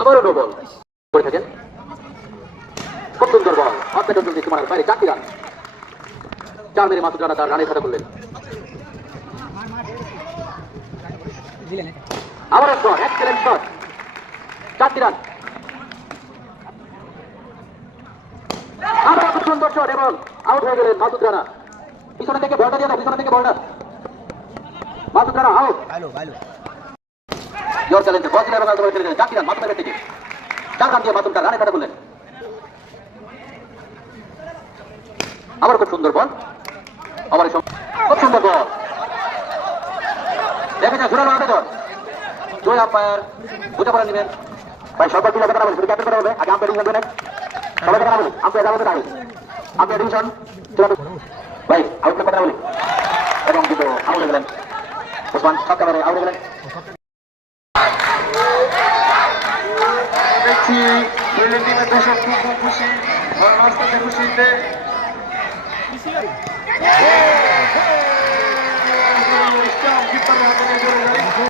আবারও no ball করে থাকেন। খুব সুন্দর বল, অর্থের জন্য সীমানার বাইরে 4টি রান। 4 মেরে মাসুদ রানা তার রানের খাতা করলেন। আবারও শট, এক্সেলেন্ট শট, 4টি রান। আবার খুব সুন্দর শট এবং আউট হয়ে গেলেন মাসুদ রানা। পিছনে থেকে বলটা দিয়ে দাও, পিছনে থেকে বলটা। মাসুদ রানা আউট। ইয়র চ্যালেঞ্জের বল ছিল এবং আউট হয়ে গেলেন। 4টি রান মাসুদের থেকে। 4 রান দিয়ে মাসুদ তার রানের খাতা করলেন। আবার খুব সুন্দর বল, আবার খুব সুন্দর বল। দেখে যা জোরালো আবেদন। দুই আম্পায়ার বুঝে পড়ে নেবেন। ভাই সকল টিম কথা বলি, শুধু ক্যাপ্টেন কথা বলবে। আগে আম্পায়ার ডিভিশন দেবেন, সবাই কথা বলি। আম্পায়ার যাবে আগে, আম্পায়ার ডিভিশন ভাই আউট কথা বলি। এবং কিন্তু আউট হয়ে গেলেন ওসমান, সব ক্যামেরায় আউট হয়ে গেলেন। দেখছি টিমের দর্শক খুব খুশি, খুশিতে